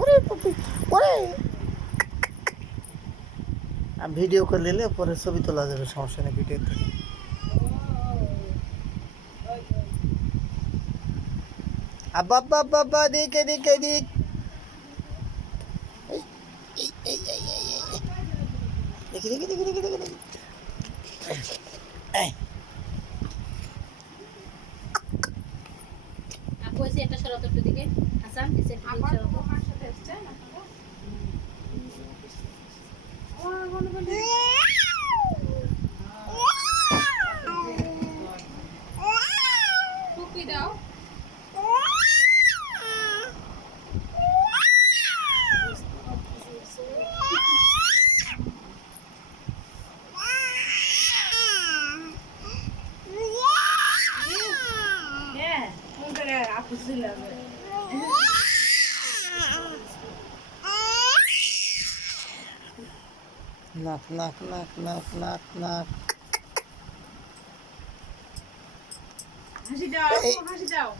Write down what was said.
ওরে পুপি ওরে ভিডিও করে নিলে পরে ছবি তোলা যাবে, সমস্যা নেই ভিডিওতে। আব্বা আব্বা আব্বা আব্বা এদিক এদিক এদিক। দেখি দেখি দেখি দেখি দেখি দেখি। আপু এসে এটা সরাতো একটু দিকে, হাসান এসে একটু দিকে সরাতো। টুপি দাও। নাক নাক নাক নাক নাক নাক। হাসি দাও, হাসি দাও।